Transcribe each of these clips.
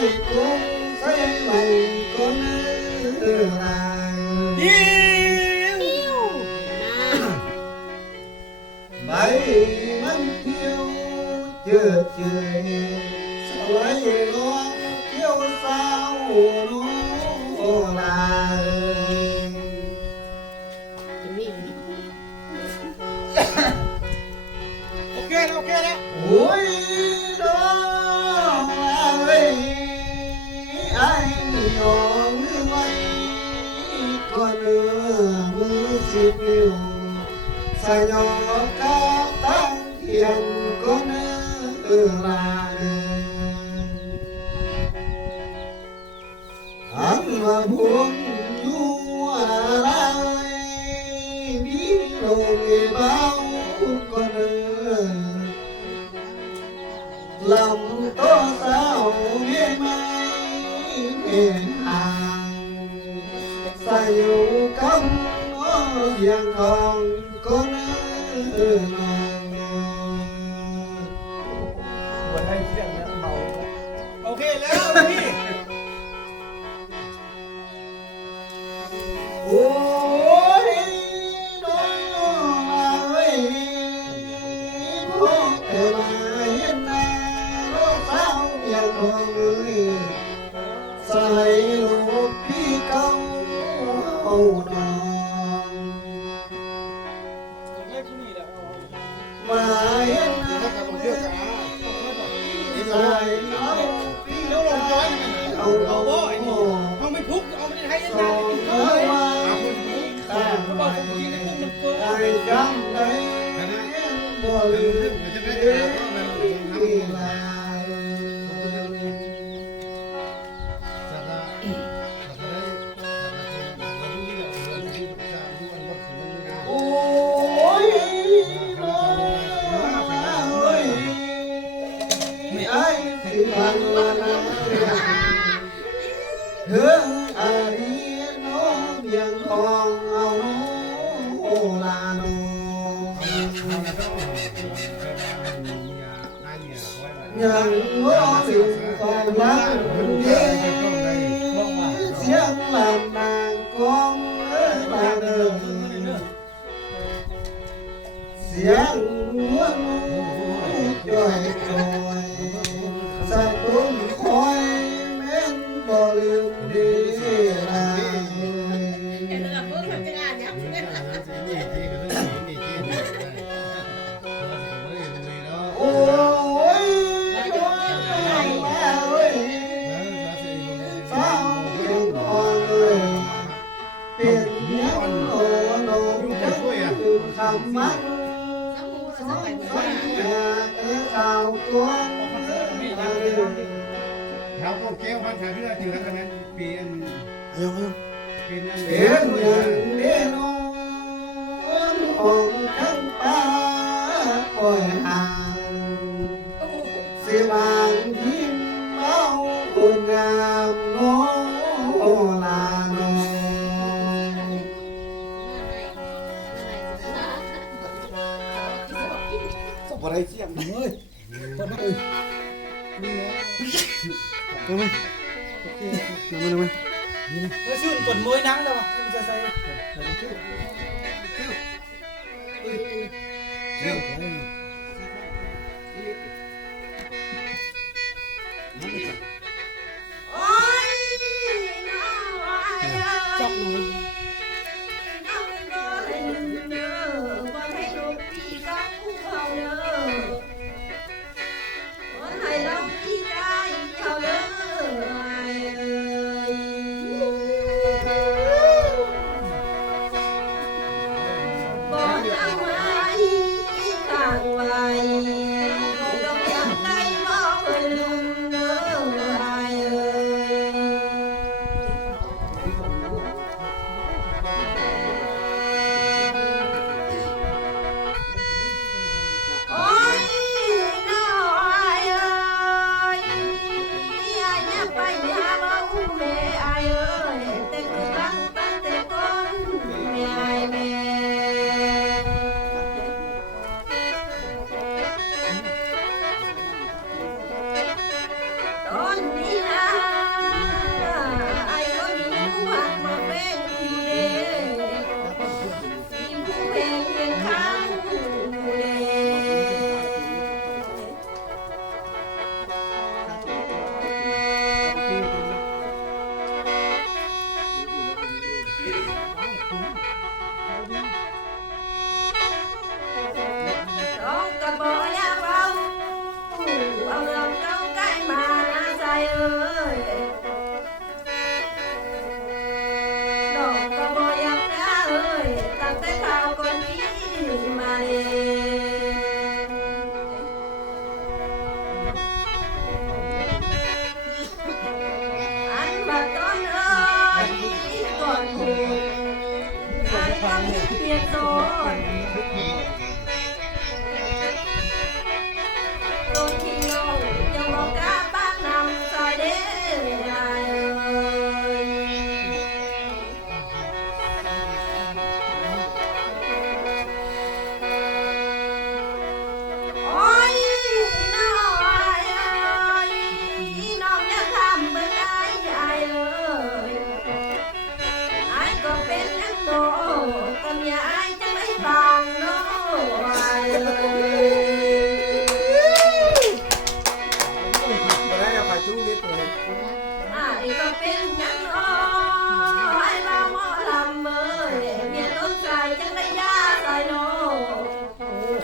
cũng say lòng con làng bảy mắt yêu chưa trời sao lấy nó yêu sao nó là ok đó ôi đó ơi ai nhỏ như vậy con mưa xịt nhiều sai nhỏ cá tăng hiền con là anh mà buồn du lại biết rồi bao con lòng to sao nghe mai nghe hàng sai nhiều cấm vàng còn conโอเคแล้วพี่ ôi đó ơi bố để mà hiện nay nó sao vàng còn người sai lục đi câu hầu đòn mà hiện nay sai nó đi đâu lòng chói hầuเอาบ่ไอ้นี่ đòn เอาไม่ทุกเอาไม่ได้ให้ยังไงกินเขาเลยเขาบอกผมกินแล้วมันเกิน ai dám đấy bỏ lưới đi là ôi ơi ai thì bằng hứa ai nó miệng còn ông là nó nhận ngó tình còn lắm ghê riêng làm nàng con là đời riêng muốn trời trời sa tốn khói men bò lượm đi lại ôi sao tiền con người tiền nhắn nổ nổ từ khăm mắt sao con เขาก็แก้วพันธะเพื่อถือกันนั้นเปลี่ยนเป็นอัน tiền nhận đến ôn hồn cánh ba còi hàng xì màng chim bao hồn ngàm nó là nó อะไรเสี่ยงเฮ้ยคนเอ้ยนี่นะโอเคแล้วชื่นกดมวยนังแล้ววะไม่ใช่ใส่เร็วจับหน่อย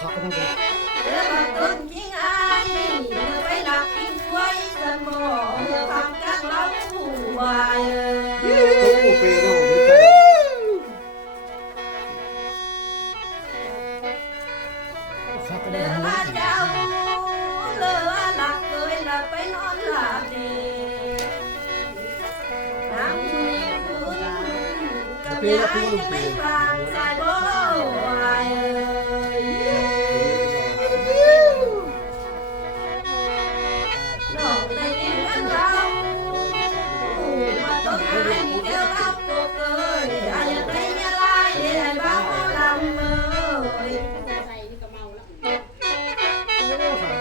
ขับก็ต้องไป เรือมาต้นกิ้งไอ้เรือไปหลักกิ้งไว้สมอเรือทำกันเราวาย ตู้เปย์เนาะไม่ใช่ ขับก็ เรื ได้ อมาเจ้าเรือหลักเคยหลับไปนอนหลับดีน้ำมีพื้นกับยายยังไม่ฟังสายบ่วายน้องได้กินกันเรามาต้นไม้มีแก้วรับโกเกยอายังได้เมียลายได้บ้าหมอลำเมย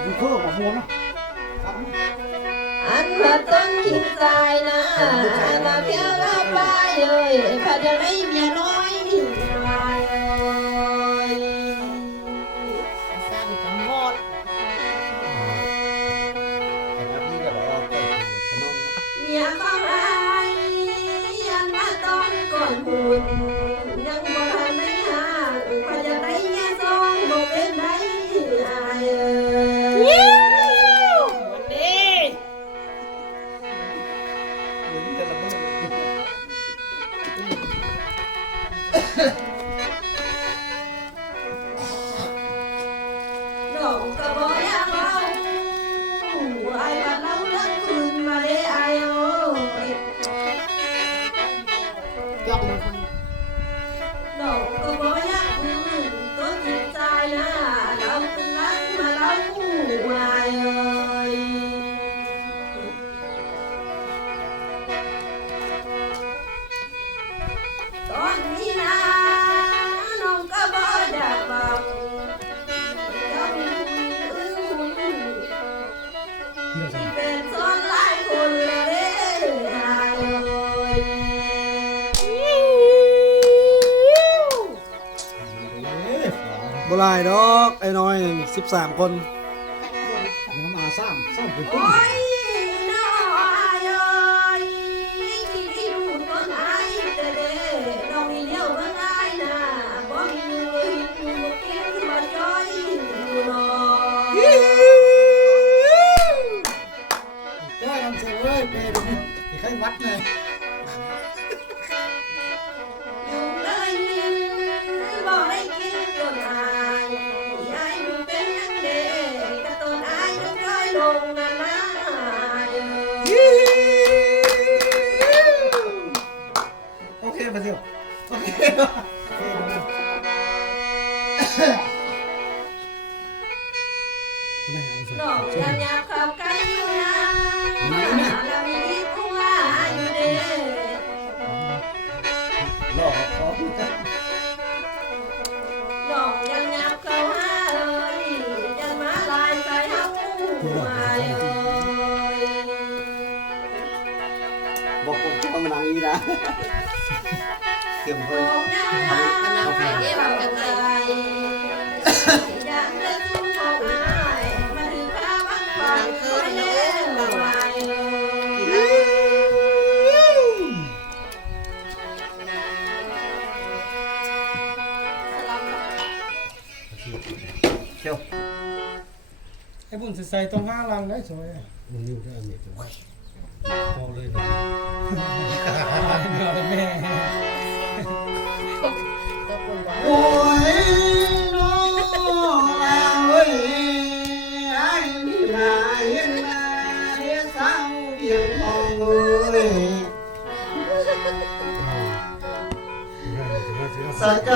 ดูเพิ่มกับมัวเนาะขับ อันว่าต้นขิงใจนะมาเที่ยวเราไปเลยพาจะได้เมียน้อยน้อยสร้างกำมด แล้วพี่ก็บอกว่าขนม เมียของไอ้อันมาตอนก่อนหุ่นยังบ่ทันได้ห่างพาจะได้เมียสองบ่เป็นได้อายวันนี้ เหมือนจะระเบิด น้องก็บอกอยากเอาไอ้บ้านเราเลิกคืนมาได้ไอ้โอ้ย ยกมือคน น้องก็บอกอยากคืนต้นจิตใจนะเราตึงรักมาเราไว้เอ้ยตอนนี้นะน้องก็บอกอยากบอกเจ้ามีหุ่น เที่ยวสิ เป็นซ้อนหลายคนเลยไอ้เอ้ย บ่ลายดอกไอ้น้อย13 คน น้ำมาซ้ำเป็นตุ้ โอ้ ม ยน้อยเอ้ยที่ดูต้นไม้แต่เด็กน้องมีเลี้ยวเบิ่งอ้ายนะบ่มีเงินอยู่บ่กินมาจ้อยอยู่น้อย ได้ลำเสว้ยไปดูไปใครวัดเลย อยู่เลยนินบ่ได้กินต้นอ้ายที่อ้ายอยู่เป็นหยังเด็กก็ต้นอ้ายต้องย้อยลงนั่นนะเอ้ย โอเคมาเที่ยวโอเค น้องอยากหยาบเข้าใกล้อยู่นะแล้วมีผู้ว่าอยู่เด้ หลอกเขา น้องยังหยาบเข้าหาเอ้ยยังมาลายใส่เฮาว่าเอ้ย บอกผมจะมานั่งนี่นะเก็บ โอ เพิ่น งยังหาไปเก็บกันไว้อยากได้สู้ของอ้ายมาถึงข้าบ้านฟังเคยเล่นว่าเอ้ย เที่ยว ไอ้บุญใส่ต้อง5 ลังได้สวยมึงนิ้วได้เม็ดไว้พอเลยนะแม่ ก็คนบอก โอ้ยน้องลาเว้ยไอ้นี่นาเห็นนาเรียกสาวเพียงทองเอ้ยสะใจ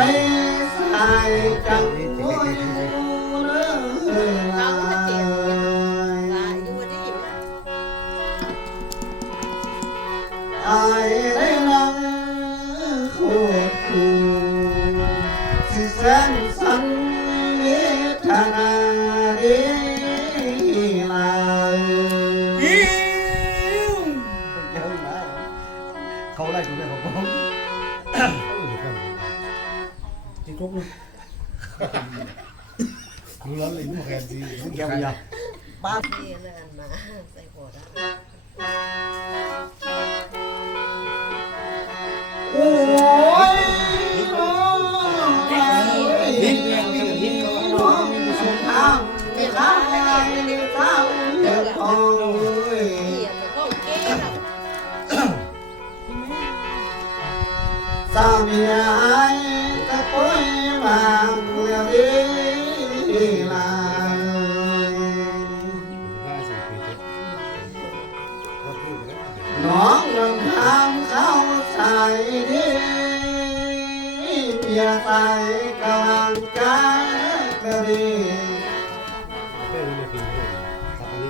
สายจังโอ้ยเด้อ เราก็เจ็บ ลา ลาอยู่ดี อายได้ลังโคตรคูสิแสนสันเวทนาเดลาเยอะนะเขาไล่กูเนี่ยของผม จิกกเลยดูร้อนลิ้นมาแค่ดี แกไม่ยอมบ้า ที่นั่นมาใส่หัวได้ โอ้ยน้อง ฮิตเรียงฮิตก่อน น้อง ลา น้องลำทางเข้าใส่ดีเพียใส่กำลังใจกระดี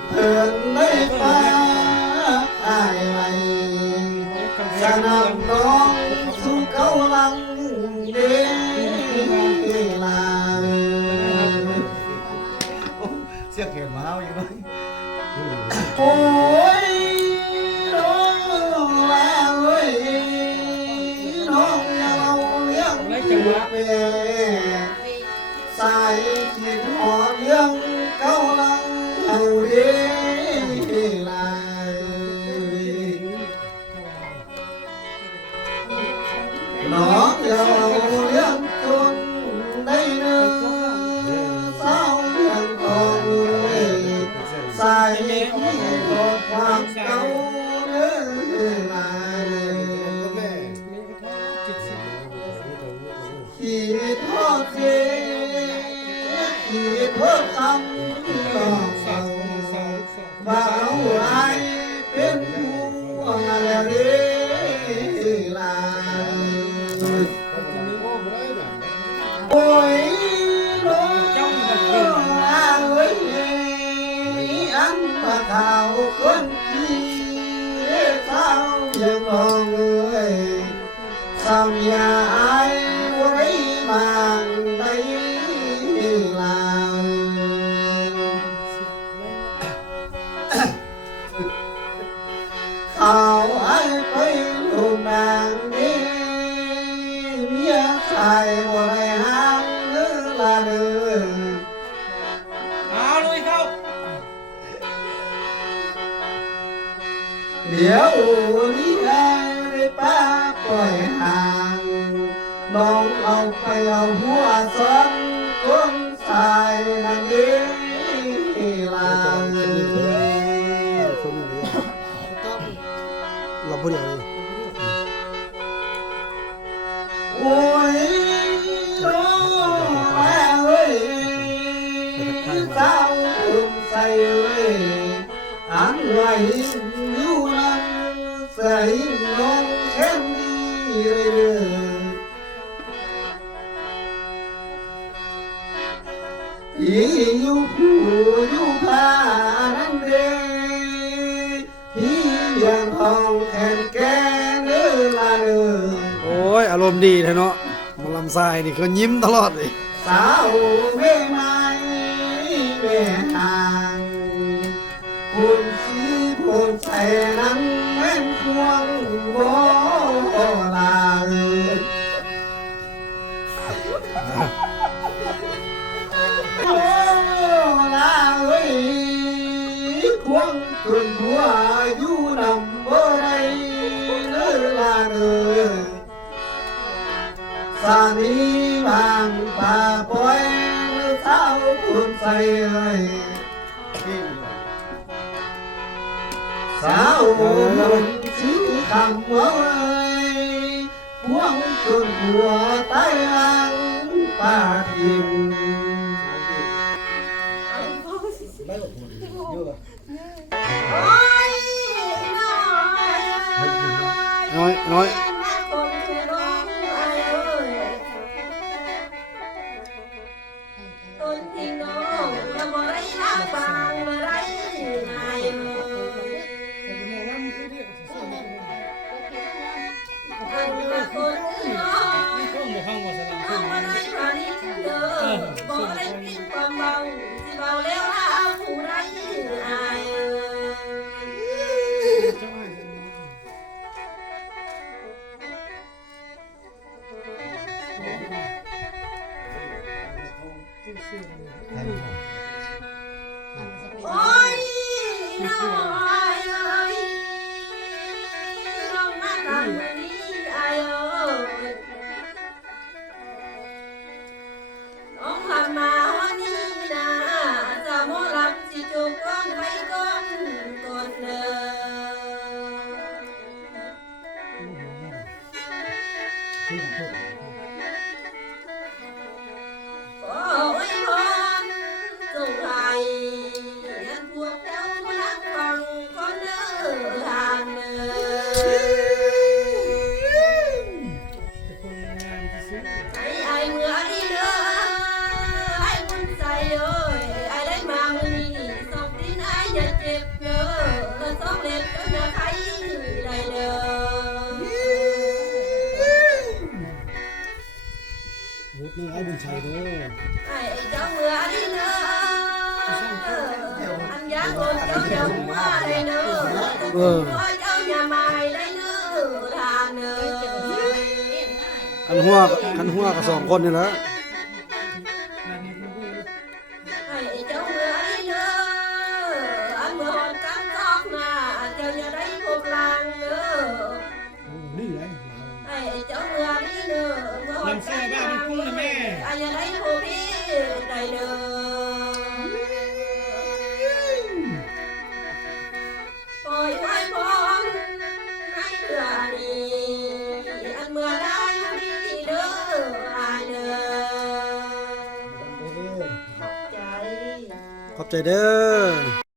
เพื่อนได้ฟ้าอายไหลสนามน้องสู่เขาลังดีลาเสียงเขียนมาอยู่เลยโอ้ยน้องแล้วเว้ยน้องอย่าเอาเลี้ยงผิดไปใส่ขีดหอเลี้ยงเขาลังเอาดีลายน้องอย่าเอาเลี้ยงจนได้เนื้อเศร้าเลี้ยงของเว้ยใส่ที่กดความเก่าเนื้อลายขีดทอดเสียขีดทอดคำต่อเศร้าบ่าวไรเป็นผู้อะไรลายโอ้ยน้องเอ้ยอันมาข่าวคนที่เศร้ายังลองเอ้ยสามยาไอ้ไว้บางได้ลาเขาไอ้ไปลูกนางนี้เมียชายบ่ได้ห้ามหรือละเด้อ เอาลุยเข้า เดี๋ยวนี้แล้ป้าปล่อยห่างน้องเอาไปเอาหัวซ้อนคนสายนั่นเองลา ต้ม เราพูดเดียวเลย โอ้ยน้องแม่เอ้ยเจ้าอุ่นใส่เอ้ยอันไว้อยู่นั่นใส่น้องแค่นี้เลยเด้ออีอยู่ผู้อยู่พานั่นเด้พี่ยังห้องแขนแก่เด้อละเด้อ โอ้ยอารมณ์ดีแท้เนาะหมาลำทรายนี่เขายิ้มตลอดเลย สาวแม่ไม้แม่ห่างคุณสีคุณใส่นั้นแม่นควงบ่ลาโอ้ลาเอ้ยควงจนหัวอยู่นำบ่ได้เลยลาเด้อ สามีบางป่าปล่อยเท้าคุณใส่เลยสาวมันชี้คำว่าห่วงจนหัวตายอังป่าทิม โอ้ยน้อย น้อย คนคือน้องไอ้เอ้ยต้นที่น้องละบ่ได้ลาบางบ่ได้ไอ้เอ้ยอันว่าคนคือน้อง ช่วงบ่ฟังว่าสนาม น้องบ่ได้ผาลิเด้อบ่ได้กินความเบาสิเบาแล้วลาผู้ใดไอ้เอ้ย โอ้ยน้อยเอ้ยน้องมาตามวันนี้ไอ้เอ้ยน้องผ่านมาวันนี้นะจะมอลำสิจูบก้อนไว้ก้อนก่อนเด้อขออวยพร คนเจ้าอย่าหัวได้เนอเจ้าอย่าหมายได้เนอทานเนอ คันหัวกับ2คนนี่แหละ ให้เจ้าเมื่อยเนออันเมื่อหอนกันซอกหน้าเจ้าอย่าได้พบลางเนอ นี่ไง ให้เจ้าเมื่อยเนอเมื่อหอนกันซอกหน้าอย่าได้พบพี่ได้เนอปล่อยไว้พรให้เดือนี้อันเมื่อได้ดีเด้ออาเด้อใจ ขอบใจเด้อ